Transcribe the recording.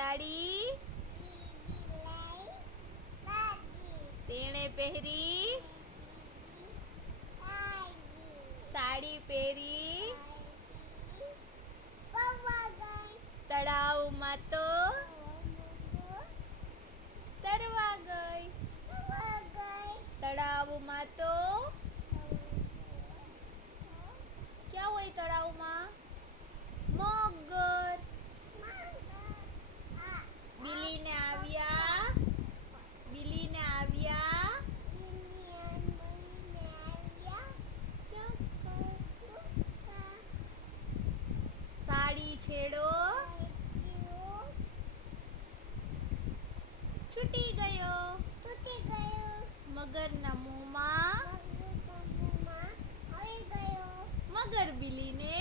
બિલાડી તેણે પહેરી સાડી પહેરી તળાવમાં તો તરવા ગઈ. તળાવમાં તો ક્યાં હોય તળાવમાં? મગર. બિલીને આવ્યા સાડી છેડો છૂટી ગયો. મગરના મોંમાં મગર બિલીને